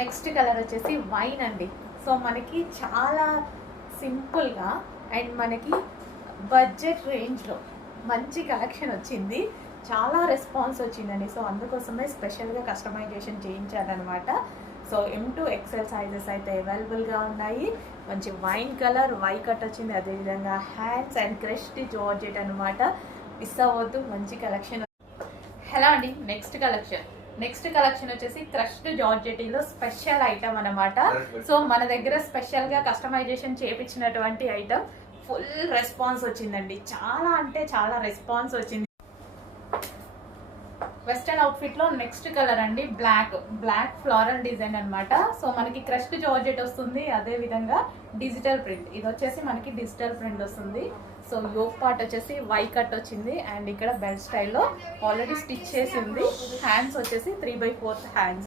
Next colour వచ్చేసి wine అండి. So మనకి చాలా సింపుల్గా అండ్ మనకి బడ్జెట్ రేంజ్లో మంచి కలెక్షన్ వచ్చింది. చాలా రెస్పాన్స్ వచ్చిందండి. సో అందుకోసమే స్పెషల్గా customization చేయించారనమాట. So M2 XL sizes అయితే అవైలబుల్గా ఉన్నాయి. మంచి వైన్ కలర్ వై కట్ వచ్చింది. అదేవిధంగా హ్యాండ్స్ అండ్ క్రష్డ్ జార్జెట్ అనమాట. మిస్ అవ్వద్దు, మంచి కలెక్షన్. హలో అండి, నెక్స్ట్ కలెక్షన్ వచ్చేసి క్రష్డ్ జార్జెటీలో స్పెషల్ ఐటమ్ అనమాట. సో మన దగ్గర స్పెషల్గా కస్టమైజేషన్ చేయించినటువంటి ఐటమ్. ఫుల్ రెస్పాన్స్ వచ్చిందండి. చాలా అంటే చాలా రెస్పాన్స్ వచ్చింది. వెస్టర్న్ అవుట్ఫిట్ లో నెక్స్ట్ కలర్ అండి బ్లాక్ ఫ్లోరల్ డిజైన్ అనమాట. సో మనకి క్రష్డ్ జార్జెట్ వస్తుంది. అదే విధంగా డిజిటల్ ప్రింట్, ఇది వచ్చేసి మనకి డిజిటల్ ప్రింట్ వస్తుంది. సో యోక్ పార్ట్ వచ్చేసి వై కట్ వచ్చింది అండ్ ఇక్కడ బెల్ట్ స్టైల్లో ఆల్రెడీ స్టిచ్ చేసి ఉంది. హ్యాండ్స్ వచ్చేసి 3/4 హ్యాండ్స్.